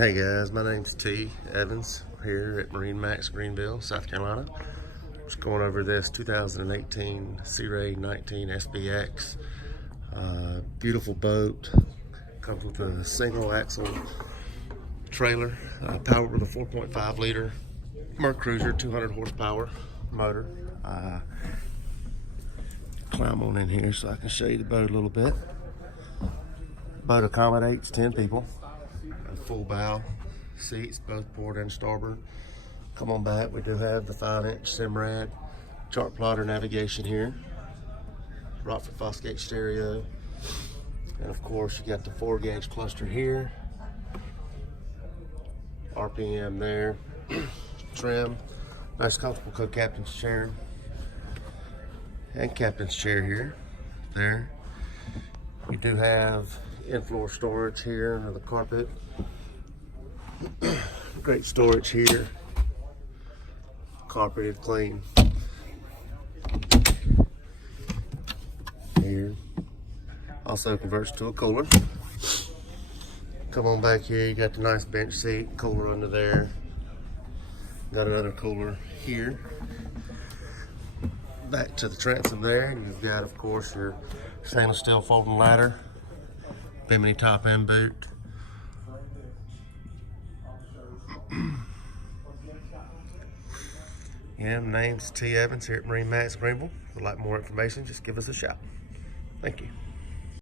Hey guys, my name's T. Evans here at MarineMax Greenville, South Carolina. Just going over this 2018 Sea Ray 19 SPX. Beautiful boat. Comes with a single axle trailer, powered with a 4.5 liter Mercruiser 200 horsepower motor. Climb on in here so I can show you the boat a little bit. Boat accommodates 10 people. Full bow seats, both port and starboard. Come on back, we do have the 5-inch Simrad chart plotter navigation here. Rockford Fosgate stereo. And of course you got the 4-gauge cluster here. RPM there. Trim. Nice comfortable co-captain's chair. And captain's chair here. There. We do have in-floor storage here under the carpet. Great storage here. Carpeted clean. Here. Also converts to a cooler. Come on back here, you got the nice bench seat, cooler under there. Got another cooler here. Back to the transom there, and you've got, of course, your stainless steel folding ladder, bimini top and boot. Yeah, my name's T. Evans here at MarineMax Greenville. If you'd like more information, just give us a shout. Thank you.